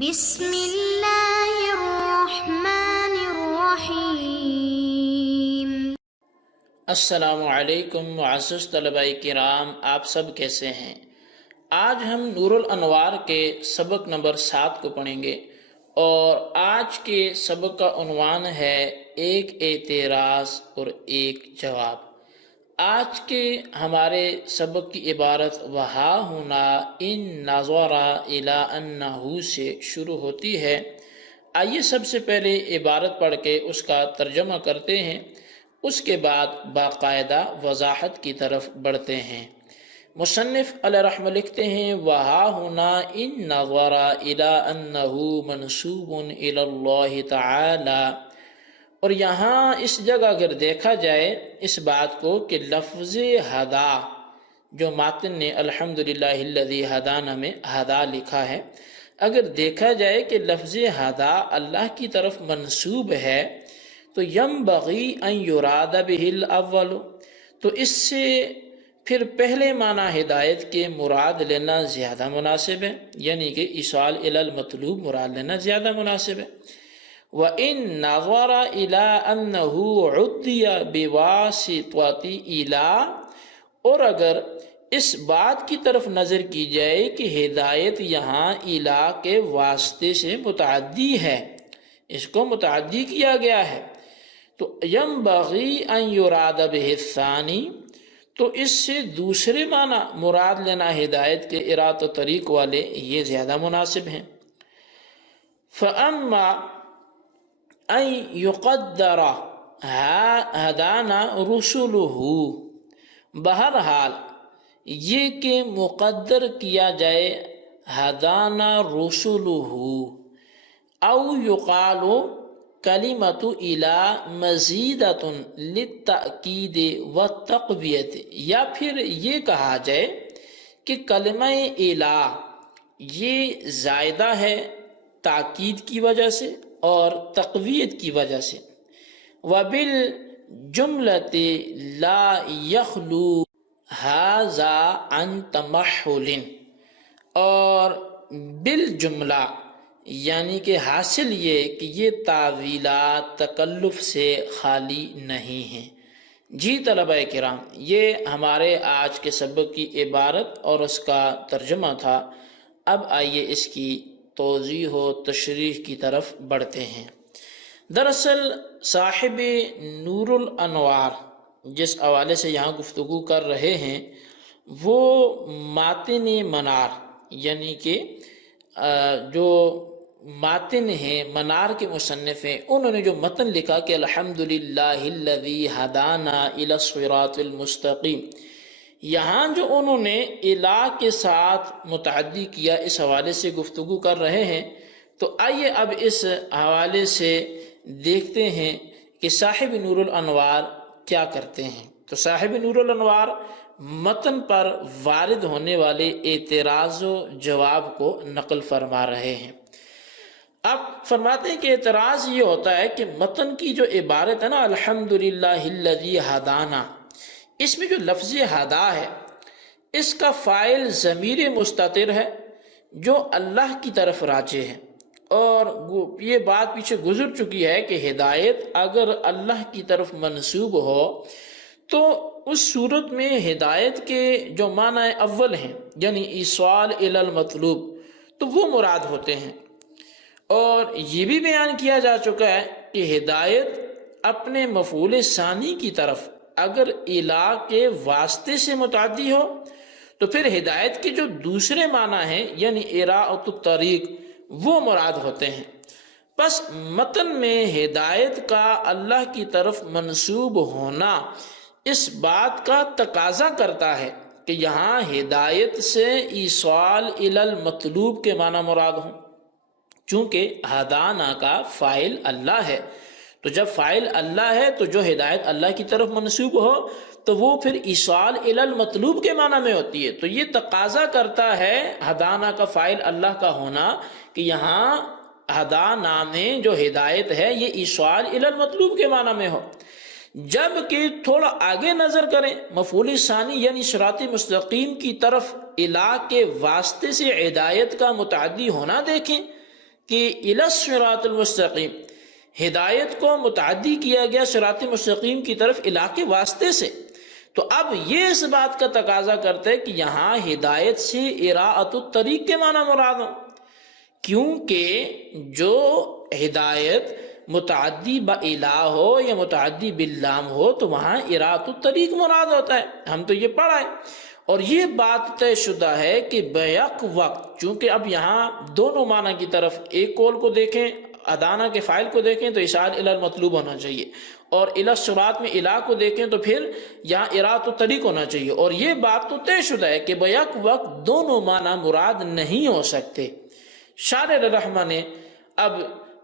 بسم اللہ الرحمن الرحیم۔ السلام علیکم معزز طلباء کرام، آپ سب کیسے ہیں؟ آج ہم نور الانوار کے سبق نمبر 7 کو پڑھیں گے، اور آج کے سبق کا عنوان ہے ایک اعتراض اور ایک جواب۔ آج کے ہمارے سبق کی عبارت وہا ہونا ان نظر الی انہ سے شروع ہوتی ہے۔ آئیے سب سے پہلے عبارت پڑھ کے اس کا ترجمہ کرتے ہیں، اس کے بعد باقاعدہ وضاحت کی طرف بڑھتے ہیں۔ مصنف علیہ رحمہ لکھتے ہیں وہا ہونا ان نظر الی انہ منسوب الی اللہ تعالی، اور یہاں اس جگہ اگر دیکھا جائے اس بات کو کہ لفظ ہدا جو ماتن نے الحمدللہ الذی ہدانا میں ہدا لکھا ہے، اگر دیکھا جائے کہ لفظ ہدا اللہ کی طرف منسوب ہے تو ینبغی ان یراد بہ الاول، تو اس سے پھر پہلے معنی ہدایت کے مراد لینا زیادہ مناسب ہے، یعنی کہ ایصال الی المطلوب مراد لینا زیادہ مناسب ہے۔ وَإِن نَظَرَ إِلَىٰ أَنَّهُ عُدِّيَ بِوَاسِطَةِ إِلَىٰ، اور اگر اس بات کی طرف نظر کی جائے کہ ہدایت یہاں الہ کے واسطے سے متعدی ہے، اس کو متعدی کیا گیا ہے، تو يَنبَغِي أَن يُرَادَ بِهِ الثَّانِي، تو اس سے دوسرے معنی مراد لینا ہدایت کے ارادت و طریق والے یہ زیادہ مناسب ہیں۔ فَأَمَّا ان یقدر ہدانا رسلہ، بہرحال یہ کہ مقدر کیا جائے ہدانا رسلہ، او یقال کلمۃ الی مزیدۃ للتأکید والتقویۃ، یا پھر یہ کہا جائے کہ کلمہ الہ یہ زائدہ ہے تاکید کی وجہ سے اور تقویت کی وجہ سے۔ وَبِالْجُمْلَةِ لَا يَخْلُو هَذَا عَنْ تَمَحُّلٍ، اور بالجملہ یعنی کہ حاصل یہ کہ یہ تعویلات تکلف سے خالی نہیں ہیں۔ جی طلبہ کرام، یہ ہمارے آج کے سبق کی عبارت اور اس کا ترجمہ تھا۔ اب آئیے اس کی توضیح و تشریح کی طرف بڑھتے ہیں۔ دراصل صاحب نور الانوار جس حوالے سے یہاں گفتگو کر رہے ہیں وہ ماتن منار، یعنی کہ جو ماتن ہیں منار کے مصنف ہیں، انہوں نے جو متن لکھا کہ الحمدللہ الذی ہدانا الی الصراط المستقیم، یہاں جو انہوں نے الہ کے ساتھ متعدی کیا اس حوالے سے گفتگو کر رہے ہیں۔ تو آئیے اب اس حوالے سے دیکھتے ہیں کہ صاحب نور الانوار کیا کرتے ہیں۔ تو صاحب نور الانوار متن پر وارد ہونے والے اعتراض و جواب کو نقل فرما رہے ہیں۔ اب فرماتے ہیں کہ اعتراض یہ ہوتا ہے کہ متن کی جو عبارت ہے نا الحمدللہ الذی ہدانا، اس میں جو لفظ ہدا ہے اس کا فاعل ضمیر مستتر ہے جو اللہ کی طرف راجع ہے، اور یہ بات پیچھے گزر چکی ہے کہ ہدایت اگر اللہ کی طرف منسوب ہو تو اس صورت میں ہدایت کے جو معنی اول ہیں یعنی ایصال الی المطلوب تو وہ مراد ہوتے ہیں، اور یہ بھی بیان کیا جا چکا ہے کہ ہدایت اپنے مفعول ثانی کی طرف اگر الہ کے واسطے سے متعدی ہو تو پھر ہدایت کے جو دوسرے معنی ہیں یعنی ارادۃ الطریق وہ مراد ہوتے ہیں۔ پس متن میں ہدایت کا اللہ کی طرف منسوب ہونا اس بات کا تقاضا کرتا ہے کہ یہاں ہدایت سے ایصال الی المطلوب کے معنی مراد ہوں، چونکہ ہدانا کا فاعل اللہ ہے، تو جب فاعل اللہ ہے تو جو ہدایت اللہ کی طرف منسوب ہو تو وہ پھر ایصال الی المطلوب کے معنی میں ہوتی ہے۔ تو یہ تقاضا کرتا ہے ہدانا کا فاعل اللہ کا ہونا کہ یہاں ہدانا میں جو ہدایت ہے یہ ایصال الی المطلوب کے معنی میں ہو۔ جبکہ تھوڑا آگے نظر کریں مفعول ثانی یعنی صراط مستقیم کی طرف الہ کے واسطے سے ہدایت کا متعدی ہونا دیکھیں کہ الی الصراط المستقیم، ہدایت کو متعدی کیا گیا صراط مستقیم کی طرف الی کے واسطے سے، تو اب یہ اس بات کا تقاضا کرتا ہے کہ یہاں ہدایت سے اراءۃ الطریق کے معنی مراد ہوں، کیونکہ جو ہدایت متعدی بإلہ ہو یا متعدی باللام ہو تو وہاں اراءۃ الطریق مراد ہوتا ہے، ہم تو یہ پڑھا ہے۔ اور یہ بات طے شدہ ہے کہ بیک وقت، چونکہ اب یہاں دونوں معنی کی طرف، ایک قول کو دیکھیں ادانا کے فاعل کو دیکھیں تو اشارہ الی المطلوب ہونا چاہیے، اور الی الصراط میں الی کو دیکھیں تو پھر یہاں اراءۃ الطریق ہونا چاہیے، اور یہ بات تو طے شدہ ہے کہ بیک وقت دونوں معنی مراد نہیں ہو سکتے۔ شارح رحمہ نے اب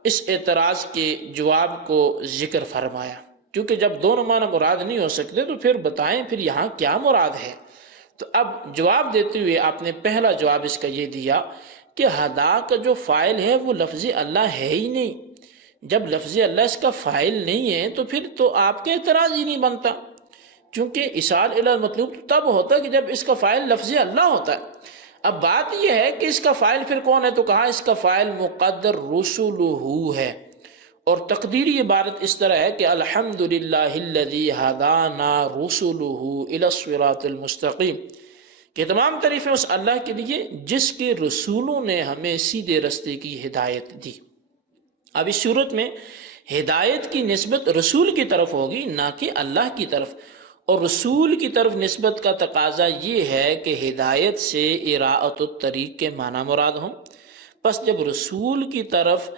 اس اعتراض کے جواب کو ذکر فرمایا، کیونکہ جب دونوں معنی مراد نہیں ہو سکتے تو پھر بتائیں پھر یہاں کیا مراد ہے۔ تو اب جواب دیتے ہوئے آپ نے پہلا جواب اس کا یہ دیا کہ ہدا کا جو فاعل ہے وہ لفظ اللہ ہے ہی نہیں، جب لفظ اللہ اس کا فاعل نہیں ہے تو پھر تو آپ کے اعتراض ہی نہیں بنتا، چونکہ اشارہ الی المطلوب تب ہوتا ہے کہ جب اس کا فاعل لفظ اللہ ہوتا ہے۔ اب بات یہ ہے کہ اس کا فاعل پھر کون ہے، تو کہا اس کا فاعل مقدر رسلہ ہے، اور تقدیری عبارت اس طرح ہے کہ الحمدللہ الذی ہدانا رسلہ الی الصراط المستقیم، کہ تمام تعریفیں اس اللہ کے لیے جس کے رسولوں نے ہمیں سیدھے رستے کی ہدایت دی۔ اب اس صورت میں ہدایت کی نسبت رسول کی طرف ہوگی نہ کہ اللہ کی طرف، اور رسول کی طرف نسبت کا تقاضا یہ ہے کہ ہدایت سے اراءۃ الطریق کے معنی مراد ہوں، پس جب رسول کی طرف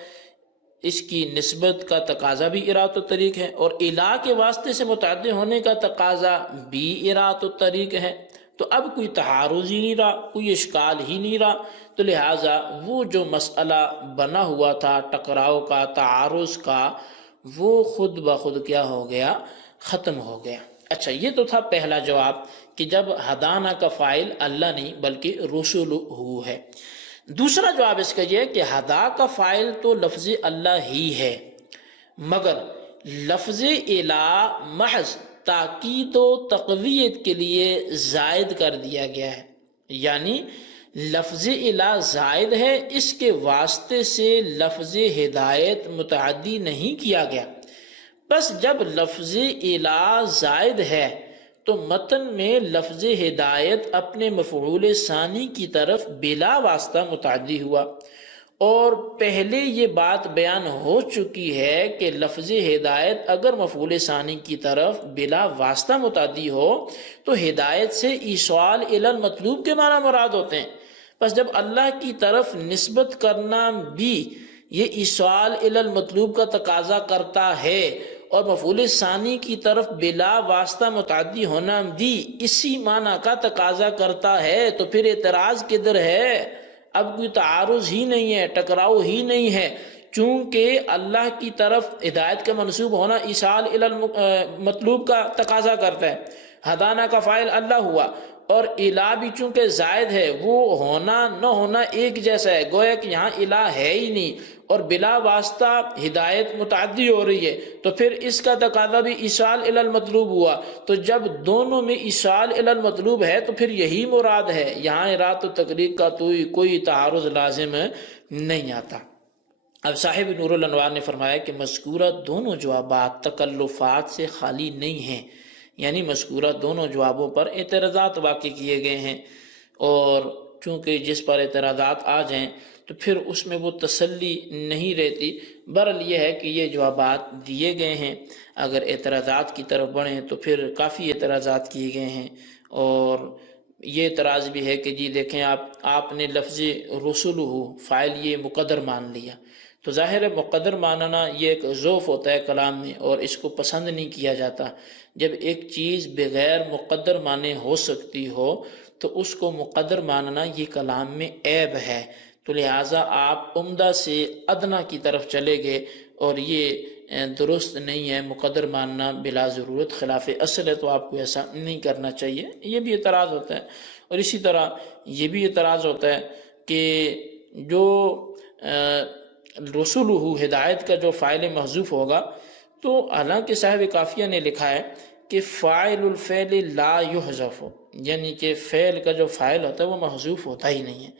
اس کی نسبت کا تقاضا بھی اراءۃ الطریق ہے اور الی کے واسطے سے متعدی ہونے کا تقاضا بھی اراءۃ الطریق ہے، تو اب کوئی تعارض ہی نہیں رہا، کوئی اشکال ہی نہیں رہا، تو لہٰذا وہ جو مسئلہ بنا ہوا تھا ٹکراؤ کا، تعارض کا، وہ خود بخود کیا ہو گیا، ختم ہو گیا۔ اچھا، یہ تو تھا پہلا جواب کہ جب ہدانا کا فاعل اللہ نہیں بلکہ رسول ہے۔ دوسرا جواب اس کا یہ ہے کہ ہدا کا فاعل تو لفظ اللہ ہی ہے، مگر لفظ الہ محض تاکید و تقویت کے لیے زائد کر دیا گیا ہے، یعنی لفظ الہ زائد ہے، اس کے واسطے سے لفظ ہدایت متعدی نہیں کیا گیا۔ بس جب لفظ الہ زائد ہے تو متن میں لفظ ہدایت اپنے مفعول ثانی کی طرف بلا واسطہ متعدی ہوا، اور پہلے یہ بات بیان ہو چکی ہے کہ لفظ ہدایت اگر مفعول ثانی کی طرف بلا واسطہ متعدی ہو تو ہدایت سے ایصال الی المطلوب کے معنی مراد ہوتے ہیں، بس جب اللہ کی طرف نسبت کرنا بھی یہ ایصال الی المطلوب کا تقاضا کرتا ہے اور مفعول ثانی کی طرف بلا واسطہ متعدی ہونا بھی اسی معنی کا تقاضا کرتا ہے، تو پھر اعتراض کدھر ہے؟ اب کوئی تعارض ہی نہیں ہے، ٹکراؤ ہی نہیں ہے، چونکہ اللہ کی طرف ہدایت کا منسوب ہونا ایصال الی المطلوب کا تقاضا کرتا ہے، ہدانا کا فاعل اللہ ہوا، اور الہ بھی چونکہ زائد ہے، وہ ہونا نہ ہونا ایک جیسا ہے، گویا کہ یہاں الہ ہے ہی نہیں، اور بلا واسطہ ہدایت متعدی ہو رہی ہے، تو پھر اس کا تقاضا بھی ایصال الی المطلوب ہوا، تو جب دونوں میں ایصال الی المطلوب ہے تو پھر یہی مراد ہے، یہاں اراءۃ التقریق کا تو کوئی تعارض لازم نہیں آتا۔ اب صاحب نور الانوار نے فرمایا کہ مذکورہ دونوں جوابات تکلفات سے خالی نہیں ہیں، یعنی مذکورہ دونوں جوابوں پر اعتراضات واقع کیے گئے ہیں، اور چونکہ جس پر اعتراضات آ جائیں تو پھر اس میں وہ تسلی نہیں رہتی۔ بہرحال یہ ہے کہ یہ جوابات دیے گئے ہیں، اگر اعتراضات کی طرف بڑھیں تو پھر کافی اعتراضات کیے گئے ہیں، اور یہ اعتراض بھی ہے کہ جی دیکھیں آپ نے لفظ رسول فاعل یہ مقدر مان لیا، تو ظاہر ہے مقدر ماننا یہ ایک ضعف ہوتا ہے کلام میں، اور اس کو پسند نہیں کیا جاتا۔ جب ایک چیز بغیر مقدر مانے ہو سکتی ہو تو اس کو مقدر ماننا یہ کلام میں عیب ہے، تو لہٰذا آپ عمدہ سے ادنا کی طرف چلے گئے، اور یہ درست نہیں ہے، مقدر ماننا بلا ضرورت خلاف اصل ہے، تو آپ کو ایسا نہیں کرنا چاہیے۔ یہ بھی اعتراض ہوتا ہے، اور اسی طرح یہ بھی اعتراض ہوتا ہے کہ جو رسول ہدایت کا جو فاعل محذوف ہوگا، تو حالانکہ صاحب کافیہ نے لکھا ہے کہ فاعل الفعل لا یحذف، یعنی کہ فعل کا جو فاعل ہوتا ہے وہ محذوف ہوتا ہی نہیں ہے،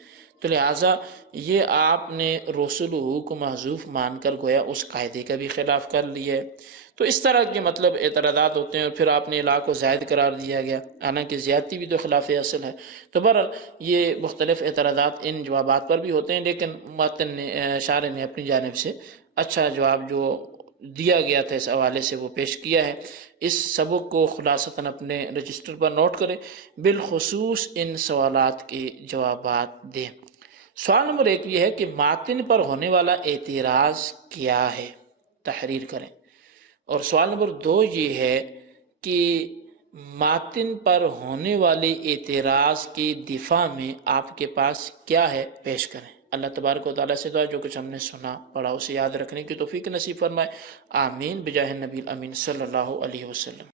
تو لہٰذا یہ آپ نے رسولہ کو محذوف مان کر گویا اس قاعدے کا بھی خلاف کر لیا ہے۔ تو اس طرح کے مطلب اعتراضات ہوتے ہیں، اور پھر آپ نے لا کو زائد قرار دیا گیا، حالانکہ زیادتی بھی تو خلاف اصل ہے۔ تو بہرحال یہ مختلف اعتراضات ان جوابات پر بھی ہوتے ہیں، لیکن متن نے شارح نے اپنی جانب سے اچھا جواب جو دیا گیا تھا اس حوالے سے وہ پیش کیا ہے۔ اس سبق کو خلاصتاً اپنے رجسٹر پر نوٹ کریں، بالخصوص ان سوالات کے جوابات دیں۔ سوال نمبر 1 یہ ہے کہ ماتن پر ہونے والا اعتراض کیا ہے، تحریر کریں۔ اور سوال نمبر 2 یہ ہے کہ ماتن پر ہونے والے اعتراض کی دفاع میں آپ کے پاس کیا ہے، پیش کریں۔ اللہ تبارک و تعالیٰ سے دعا جو کچھ ہم نے سنا پڑھا اسے یاد رکھنے کی توفیق نصیب فرمائے، آمین بجاہ نبی الامین صلی اللہ علیہ وسلم۔